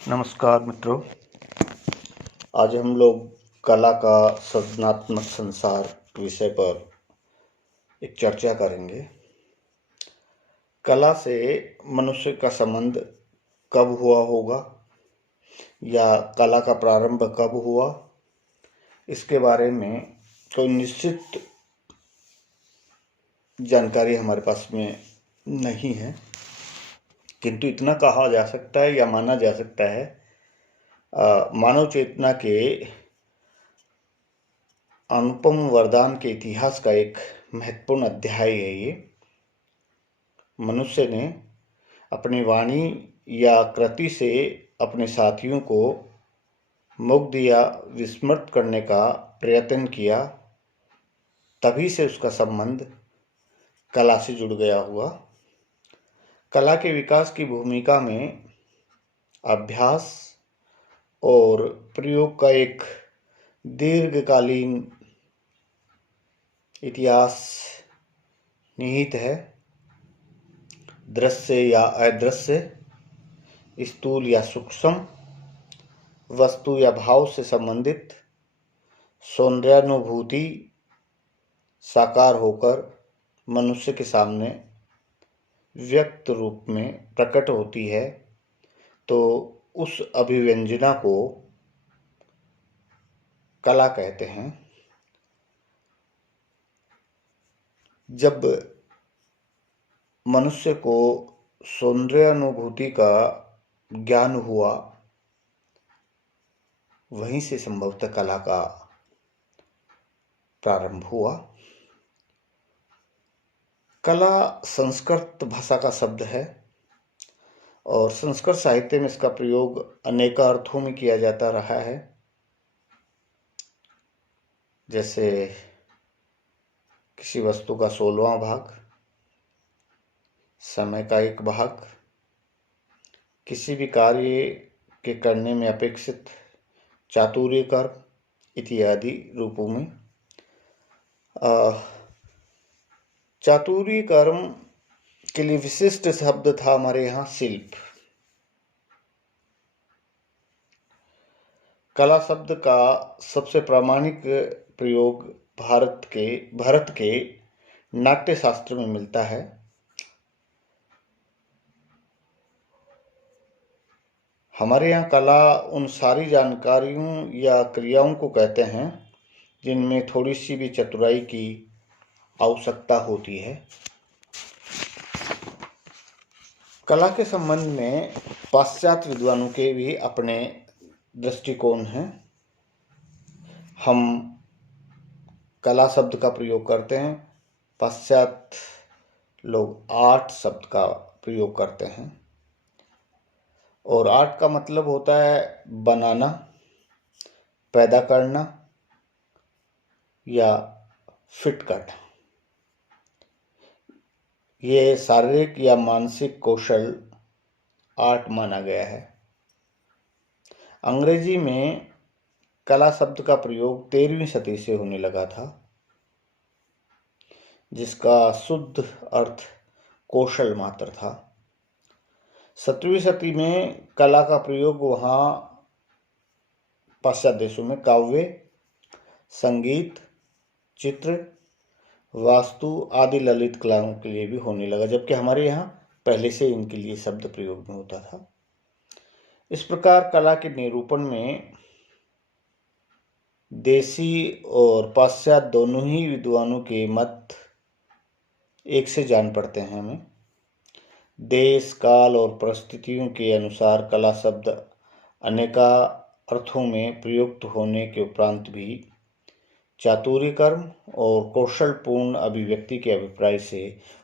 नमस्कार मित्रों। आज हम लोग कला का सृजनात्मक संसार विषय पर एक चर्चा करेंगे। कला से मनुष्य का संबंध कब हुआ होगा या कला का प्रारंभ कब हुआ, इसके बारे में कोई निश्चित जानकारी हमारे पास में नहीं है, किंतु इतना कहा जा सकता है या माना जा सकता है, मानव चेतना के अनुपम वरदान के इतिहास का एक महत्वपूर्ण अध्याय है ये। मनुष्य ने अपनी वाणी या कृति से अपने साथियों को मुग्ध या विस्मृत करने का प्रयत्न किया, तभी से उसका संबंध कला से जुड़ गया हुआ। कला के विकास की भूमिका में अभ्यास और प्रयोग का एक दीर्घकालीन इतिहास निहित है। दृश्य या अदृश्य, स्थूल या सूक्ष्म, वस्तु या भाव से संबंधित सौंदर्यानुभूति साकार होकर मनुष्य के सामने व्यक्त रूप में प्रकट होती है, तो उस अभिव्यंजना को कला कहते हैं। जब मनुष्य को सौंदर्यानुभूति का ज्ञान हुआ, वहीं से संभवतः कला का प्रारंभ हुआ। कला संस्कृत भाषा का शब्द है और संस्कृत साहित्य में इसका प्रयोग अनेक अर्थों में किया जाता रहा है। जैसे किसी वस्तु का 16वां भाग, समय का एक भाग, किसी भी कार्य के करने में अपेक्षित चातुर्य कर्म इत्यादि रूपों में। चातुर्य कर्म के लिए विशिष्ट शब्द था हमारे यहाँ शिल्प। कला शब्द का सबसे प्रामाणिक प्रयोग भरत के नाट्य शास्त्र में मिलता है। हमारे यहाँ कला उन सारी जानकारियों या क्रियाओं को कहते हैं जिनमें थोड़ी सी भी चतुराई की आवश्यकता होती है। कला के संबंध में पाश्चात्य विद्वानों के भी अपने दृष्टिकोण हैं। हम कला शब्द का प्रयोग करते हैं, पाश्चात्य लोग आर्ट शब्द का प्रयोग करते हैं। और आर्ट का मतलब होता है बनाना, पैदा करना या फिट करना। ये शारीरिक या मानसिक कौशल आर्ट माना गया है। अंग्रेजी में कला शब्द का प्रयोग 13वीं सदी से होने लगा था, जिसका शुद्ध अर्थ कौशल मात्र था। 17वीं सदी में कला का प्रयोग वहाँ पाश्चात्य देशों में काव्य, संगीत, चित्र, वास्तु आदि ललित कलाओं के लिए भी होने लगा, जबकि हमारे यहाँ पहले से इनके लिए शब्द प्रयोग में होता था। इस प्रकार कला के निरूपण में देशी और पाश्चात्य दोनों ही विद्वानों के मत एक से जान पड़ते हैं हमें। देश, काल और परिस्थितियों के अनुसार कला शब्द अनेका अर्थों में प्रयुक्त होने के उपरांत भी चातुर्य कर्म और कौशलपूर्ण अभिव्यक्ति के अभिप्राय से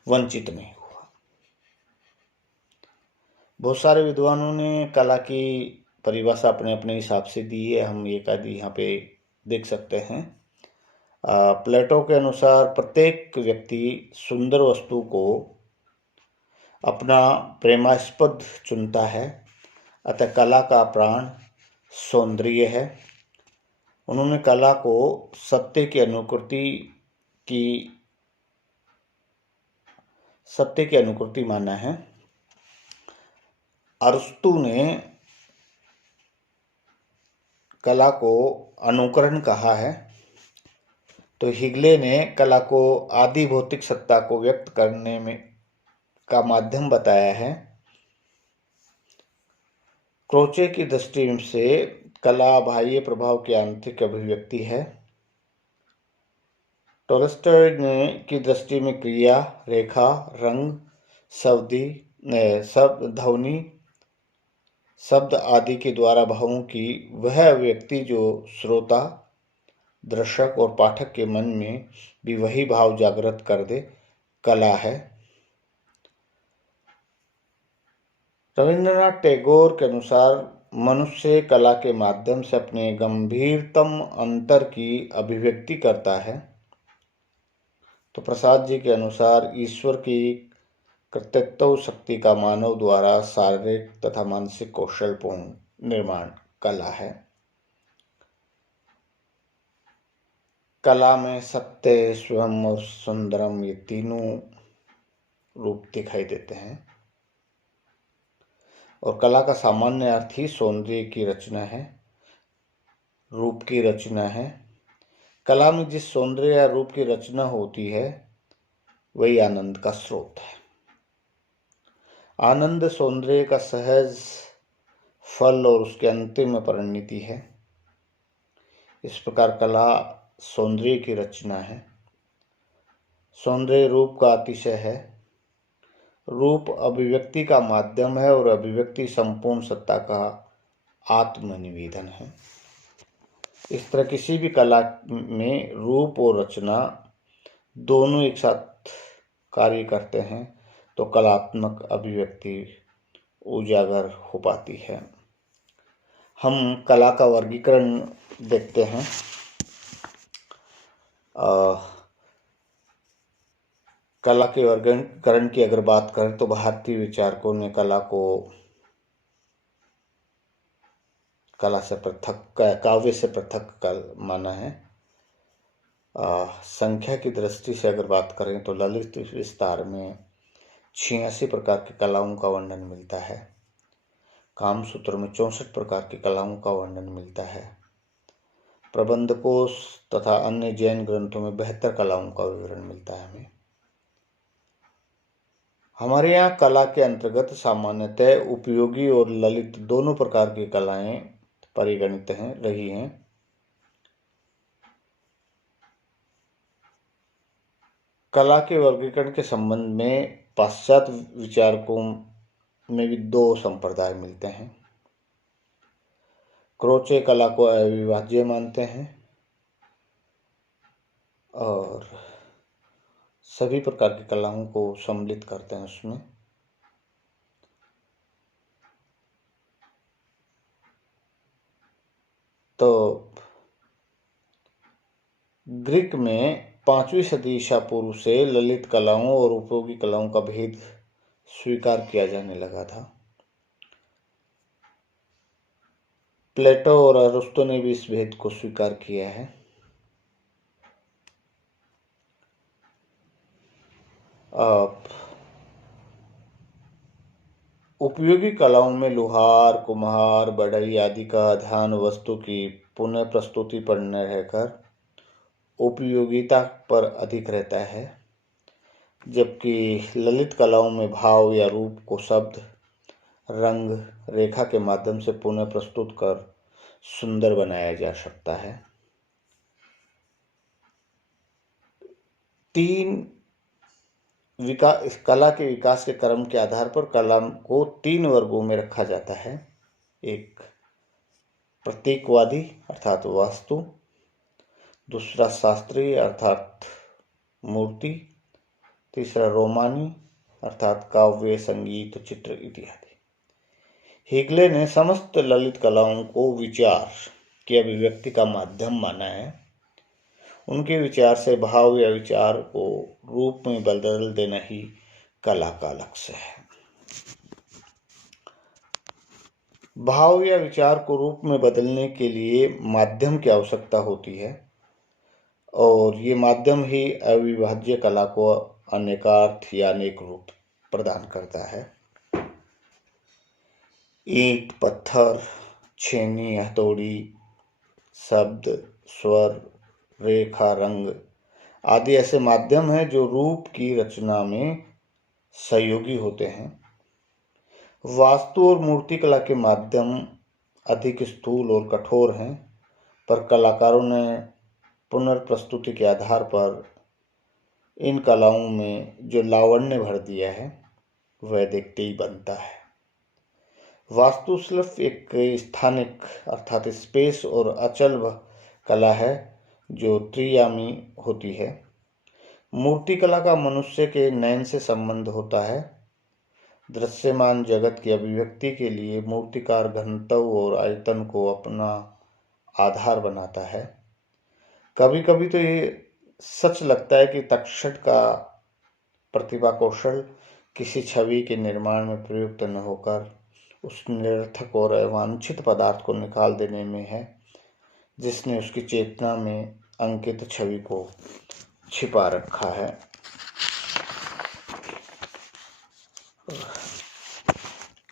वंचित नहीं हुआ। बहुत सारे विद्वानों ने कला की परिभाषा अपने अपने हिसाब से दी है। हम एक आदि यहाँ पे देख सकते हैं। प्लेटो के अनुसार प्रत्येक व्यक्ति सुंदर वस्तु को अपना प्रेमास्पद चुनता है, अतः कला का प्राण सौंदर्य है। उन्होंने कला को सत्य की अनुकृति माना है। अरस्तु ने कला को अनुकरण कहा है, तो हिगले ने कला को आदि भौतिक सत्ता को व्यक्त करने में का माध्यम बताया है। क्रोचे की दृष्टि से कला बाह्य प्रभाव की आंतरिक अभिव्यक्ति है। टॉलस्टॉय की दृष्टि में क्रिया, रेखा, रंग, ध्वनि, शब्द आदि के द्वारा भावों की वह अभिव्यक्ति जो श्रोता, दर्शक और पाठक के मन में भी वही भाव जागृत कर दे, कला है। रविंद्रनाथ टैगोर के अनुसार मनुष्य कला के माध्यम से अपने गंभीरतम अंतर की अभिव्यक्ति करता है। तो प्रसाद जी के अनुसार ईश्वर की कर्तृत्व शक्ति का मानव द्वारा शारीरिक तथा मानसिक कौशलपूर्ण निर्माण कला है। कला में सत्य, स्वयं और सुंदरम ये तीनों रूप दिखाई देते हैं और कला का सामान्य अर्थ ही सौंदर्य की रचना है, रूप की रचना है। कला में जिस सौंदर्य या रूप की रचना होती है वही आनंद का स्रोत है। आनंद सौंदर्य का सहज फल और उसके अंतिम परिणति है। इस प्रकार कला सौंदर्य की रचना है। सौंदर्य रूप का अतिशय है। रूप अभिव्यक्ति का माध्यम है और अभिव्यक्ति संपूर्ण सत्ता का आत्मनिवेदन है। इस तरह किसी भी कला में रूप और रचना दोनों एक साथ कार्य करते हैं तो कलात्मक अभिव्यक्ति उजागर हो पाती है। हम कला का वर्गीकरण देखते हैं। कला के वर्गीकरण की अगर बात करें तो भारतीय विचारकों ने कला को कला से पृथक, काव्य से पृथक माना है। संख्या की दृष्टि से अगर बात करें तो ललित विस्तार में 86 प्रकार की कलाओं का वर्णन मिलता है। कामसूत्र में 64 प्रकार की कलाओं का वर्णन मिलता है। प्रबंधकोश तथा अन्य जैन ग्रंथों में 72 कलाओं का विवरण मिलता है हमें। हमारे यहाँ कला के अंतर्गत सामान्यतः उपयोगी और ललित दोनों प्रकार की कलाएं परिगणित रही हैं। कला के वर्गीकरण के संबंध में पाश्चात्य विचारकों में भी दो संप्रदाय मिलते हैं। क्रोचे कला को अविभाज्य मानते हैं और सभी प्रकार की कलाओं को सम्मिलित करते हैं उसमें। तो ग्रीक में 5वीं सदी ईसा पूर्व से ललित कलाओं और उपयोगी कलाओं का भेद स्वीकार किया जाने लगा था। प्लेटो और अरिस्टो ने भी इस भेद को स्वीकार किया है। उपयोगी कलाओं में लोहार, कुम्हार, बढ़ई आदि का ध्यान वस्तु की पुनः प्रस्तुति पर न रहकर उपयोगिता पर अधिक रहता है, जबकि ललित कलाओं में भाव या रूप को शब्द, रंग, रेखा के माध्यम से पुनः प्रस्तुत कर सुंदर बनाया जा सकता है। कला के विकास के क्रम के आधार पर कला को 3 वर्गों में रखा जाता है। एक प्रतीकवादी अर्थात वास्तु, दूसरा शास्त्रीय अर्थात मूर्ति, तीसरा रोमानी अर्थात काव्य, संगीत, चित्र इत्यादि। हिगले ने समस्त ललित कलाओं को विचार की अभिव्यक्ति का माध्यम माना है। उनके विचार से भाव या विचार को रूप में बदल देना ही कला का लक्ष्य है। भाव या विचार को रूप में बदलने के लिए माध्यम की आवश्यकता होती है और ये माध्यम ही अविभाज्य कला को अनेकार्थ या अनेक रूप प्रदान करता है। ईंट, पत्थर, छेनी, हथौड़ी, शब्द, स्वर, रेखा, रंग आदि ऐसे माध्यम हैं जो रूप की रचना में सहयोगी होते हैं। वास्तु और मूर्तिकला के माध्यम अधिक स्थूल और कठोर हैं, पर कलाकारों ने पुनर्प्रस्तुति के आधार पर इन कलाओं में जो लावण्य भर दिया है वह देखते ही बनता है। वास्तु सिर्फ एक स्थानिक अर्थात स्पेस और अचल कला है जो त्रियामी होती है। मूर्तिकला का मनुष्य के नयन से संबंध होता है। दृश्यमान जगत की अभिव्यक्ति के लिए मूर्तिकार घनत्व और आयतन को अपना आधार बनाता है। कभी कभी तो ये सच लगता है कि तक्षक का प्रतिभा कौशल किसी छवि के निर्माण में प्रयुक्त न होकर उस निरर्थक और अवांछित पदार्थ को निकाल देने में है जिसने उसकी चेतना में अंकित छवि को छिपा रखा है।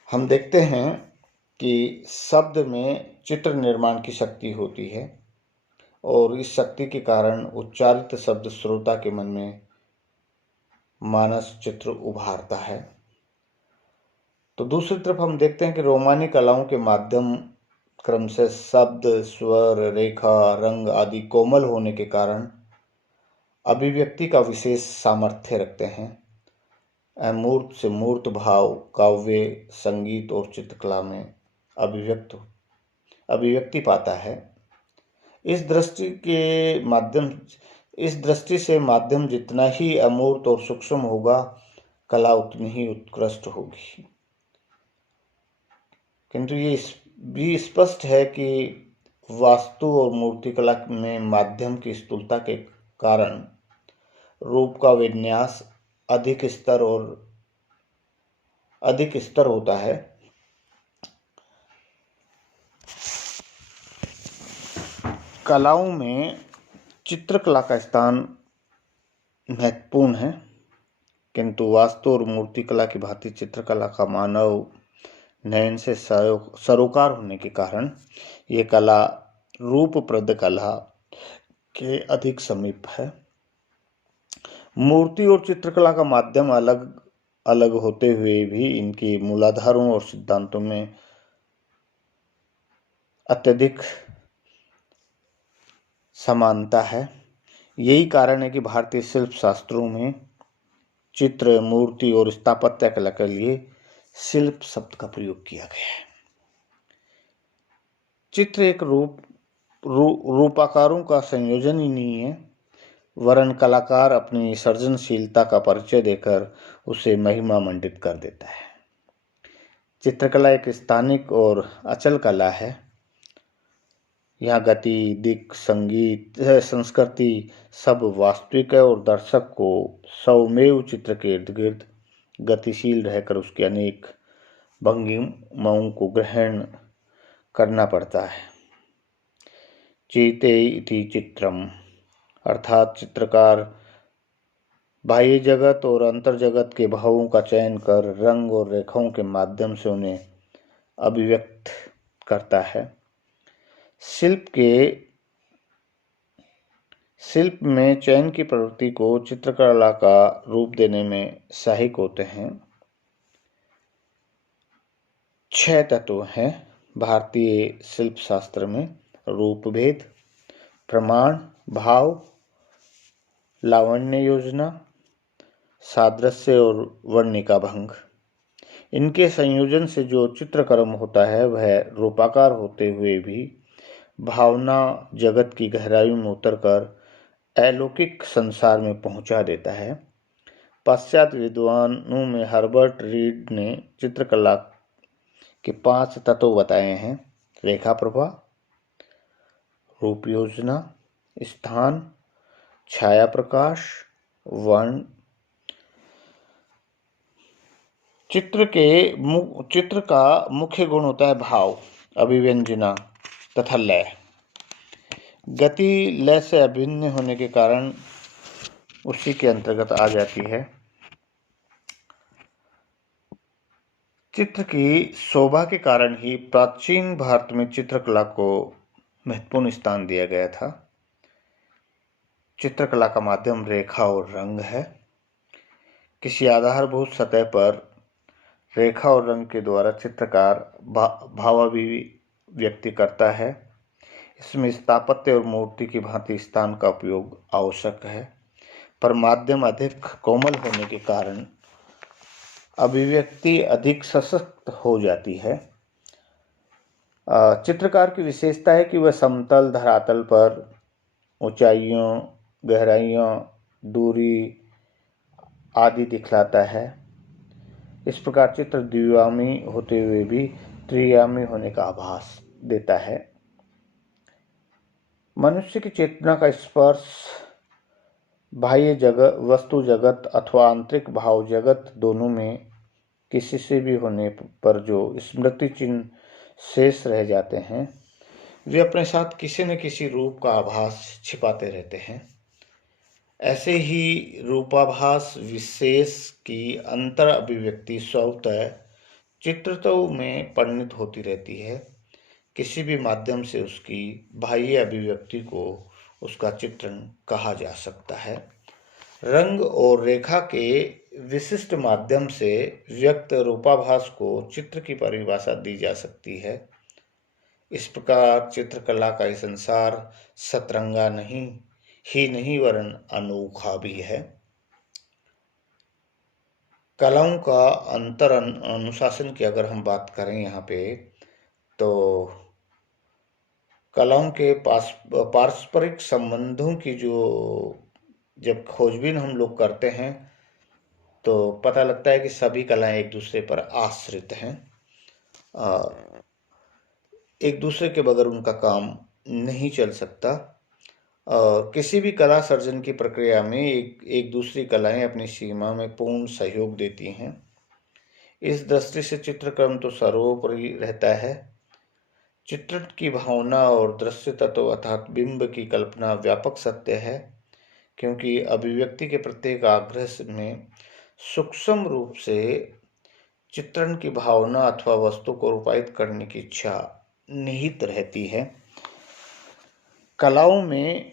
हम देखते हैं कि शब्द में चित्र निर्माण की शक्ति होती है और इस शक्ति के कारण उच्चारित शब्द श्रोता के मन में मानस चित्र उभारता है। तो दूसरी तरफ हम देखते हैं कि रोमानी कलाओं के माध्यम क्रम से शब्द, स्वर, रेखा, रंग आदि कोमल होने के कारण अभिव्यक्ति का विशेष सामर्थ्य रखते हैं। अमूर्त से मूर्त भाव काव्य, संगीत और चित्रकला में अभिव्यक्ति पाता है। इस दृष्टि से माध्यम जितना ही अमूर्त और सूक्ष्म होगा, कला उतनी ही उत्कृष्ट होगी। किंतु ये भी स्पष्ट है कि वास्तु और मूर्तिकला में माध्यम की स्थूलता के कारण रूप का विन्यास अधिक स्तर होता है। कलाओं में चित्रकला का स्थान महत्वपूर्ण है, किंतु वास्तु और मूर्तिकला की भांति चित्रकला का मानव नयन से सरोकार होने के कारण ये कला रूपप्रद कला के अधिक समीप है। मूर्ति और चित्रकला का माध्यम अलग अलग होते हुए भी इनके मूलाधारों और सिद्धांतों में अत्यधिक समानता है। यही कारण है कि भारतीय शिल्प शास्त्रों में चित्र, मूर्ति और स्थापत्य कला के लिए शिल्प शब्द का प्रयोग किया गया है। चित्र एक रूपाकारों का संयोजन ही नहीं है, वरन कलाकार अपनी सृजनशीलता का परिचय देकर उसे महिमा मंडित कर देता है। चित्रकला एक स्थानिक और अचल कला है। यहाँ गति, दिक्, संगीत, संस्कृति सब वास्तविक है और दर्शक को स्वमेव चित्र के इर्द गिर्द गतिशील रहकर उसके अनेक भंगिमाओं को ग्रहण करना पड़ता है। चीते इति चित्रम अर्थात चित्रकार बाह्य जगत और अंतर जगत के भावों का चयन कर रंग और रेखाओं के माध्यम से उन्हें अभिव्यक्त करता है। शिल्प में चयन की प्रवृत्ति को चित्रकला का रूप देने में सहायक होते हैं। 6 तत्व हैं भारतीय शिल्प शास्त्र में: रूपभेद, प्रमाण, भाव, लावण्य योजना, सादृश्य और वर्णिका भंग। इनके संयोजन से जो चित्रकर्म होता है वह रूपाकार होते हुए भी भावना जगत की गहराइयों में उतरकर अलौकिक संसार में पहुंचा देता है। पाश्चात्य विद्वानों में हर्बर्ट रीड ने चित्रकला के 5 तत्व बताए हैं: रेखा प्रभा, रूप योजना, स्थान, छाया प्रकाश, वर्ण। चित्र का मुख्य गुण होता है भाव, अभिव्यंजना तथा लय। गति लय से अभिन्न होने के कारण उसी के अंतर्गत आ जाती है। चित्र की शोभा के कारण ही प्राचीन भारत में चित्रकला को महत्वपूर्ण स्थान दिया गया था। चित्रकला का माध्यम रेखा और रंग है। किसी आधारभूत सतह पर रेखा और रंग के द्वारा चित्रकार भावाभिव्यक्ति करता है। इसमें स्थापत्य और मूर्ति की भांति स्थान का उपयोग आवश्यक है, पर माध्यम अधिक कोमल होने के कारण अभिव्यक्ति अधिक सशक्त हो जाती है। चित्रकार की विशेषता है कि वह समतल धरातल पर ऊंचाइयों, गहराइयों, दूरी आदि दिखलाता है। इस प्रकार चित्र द्विआयामी होते हुए भी त्रिआयामी होने का आभास देता है। मनुष्य की चेतना का स्पर्श बाह्य जगत, वस्तु जगत अथवा आंतरिक भाव जगत दोनों में किसी से भी होने पर जो स्मृति चिन्ह शेष रह जाते हैं, वे अपने साथ किसी न किसी रूप का आभास छिपाते रहते हैं। ऐसे ही रूपाभास विशेष की अंतर अभिव्यक्ति स्वतः चित्रत्व में परिणत होती रहती है। किसी भी माध्यम से उसकी बाह्य अभिव्यक्ति को उसका चित्रण कहा जा सकता है। रंग और रेखा के विशिष्ट माध्यम से व्यक्त रूपाभास को चित्र की परिभाषा दी जा सकती है। इस प्रकार चित्रकला का ये संसार सतरंगा नहीं वरन अनोखा भी है। कलाओं का अंतर अनुशासन की अगर हम बात करें यहाँ पे, तो कलाओं के पारस्परिक संबंधों की जब खोजबीन हम लोग करते हैं तो पता लगता है कि सभी कलाएं एक दूसरे पर आश्रित हैं। एक दूसरे के बगैर उनका काम नहीं चल सकता। और किसी भी कला सर्जन की प्रक्रिया में एक दूसरी कलाएं अपनी सीमा में पूर्ण सहयोग देती हैं। इस दृष्टि से चित्रक्रम तो सर्वोपरि रहता है। चित्रण की भावना और दृश्य तत्व अर्थात बिंब की कल्पना व्यापक सत्य है, क्योंकि अभिव्यक्ति के प्रत्येक आग्रह में सूक्ष्म रूप से चित्रण की भावना अथवा वस्तु को रूपायित करने की इच्छा निहित रहती है। कलाओं में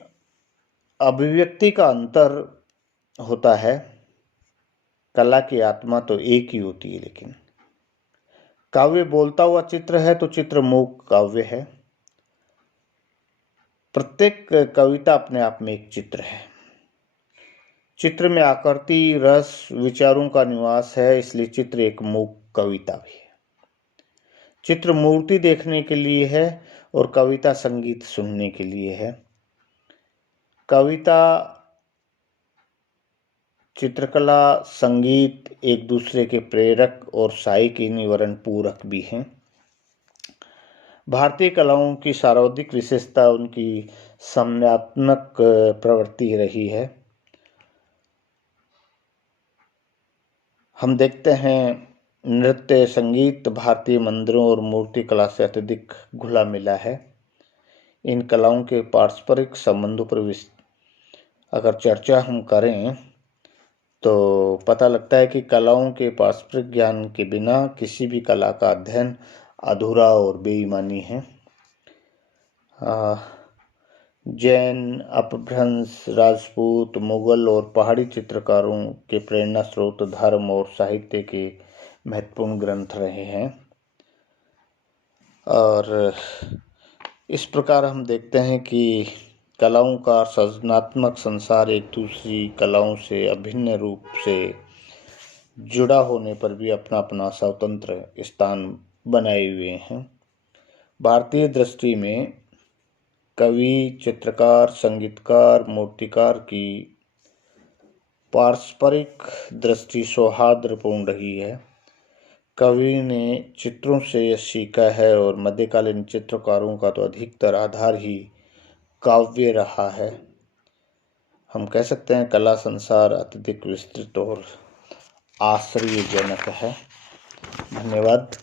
अभिव्यक्ति का अंतर होता है। कला की आत्मा तो एक ही होती है, लेकिन काव्य बोलता हुआ चित्र है तो चित्र मूक काव्य है। प्रत्येक कविता अपने आप में एक चित्र है। चित्र में आकृति, रस, विचारों का निवास है, इसलिए चित्र एक मूक कविता भी है। चित्र मूर्ति देखने के लिए है और कविता संगीत सुनने के लिए है। कविता, चित्रकला, संगीत एक दूसरे के प्रेरक और सहायकी वरन पूरक भी हैं। भारतीय कलाओं की सर्वाधिक विशेषता उनकी समन्वयात्मक प्रवृत्ति रही है। हम देखते हैं नृत्य, संगीत भारतीय मंदिरों और मूर्ति कला से अत्यधिक घुला मिला है। इन कलाओं के पारस्परिक संबंधों पर अगर चर्चा हम करें तो पता लगता है कि कलाओं के पारस्परिक ज्ञान के बिना किसी भी कला का अध्ययन अधूरा और बेईमानी है। जैन, अपभ्रंश, राजपूत, मुगल और पहाड़ी चित्रकारों के प्रेरणा स्रोत धर्म और साहित्य के महत्वपूर्ण ग्रंथ रहे हैं। और इस प्रकार हम देखते हैं कि कलाओं का सृजनात्मक संसार एक दूसरी कलाओं से अभिन्न रूप से जुड़ा होने पर भी अपना अपना स्वतंत्र स्थान बनाए हुए हैं। भारतीय दृष्टि में कवि, चित्रकार, संगीतकार, मूर्तिकार की पारस्परिक दृष्टि सौहार्दपूर्ण रही है। कवि ने चित्रों से यह सीखा है और मध्यकालीन चित्रकारों का तो अधिकतर आधार ही काव्य रहा है। हम कह सकते हैं कला संसार अत्यधिक विस्तृत और आश्चर्यजनक है। धन्यवाद।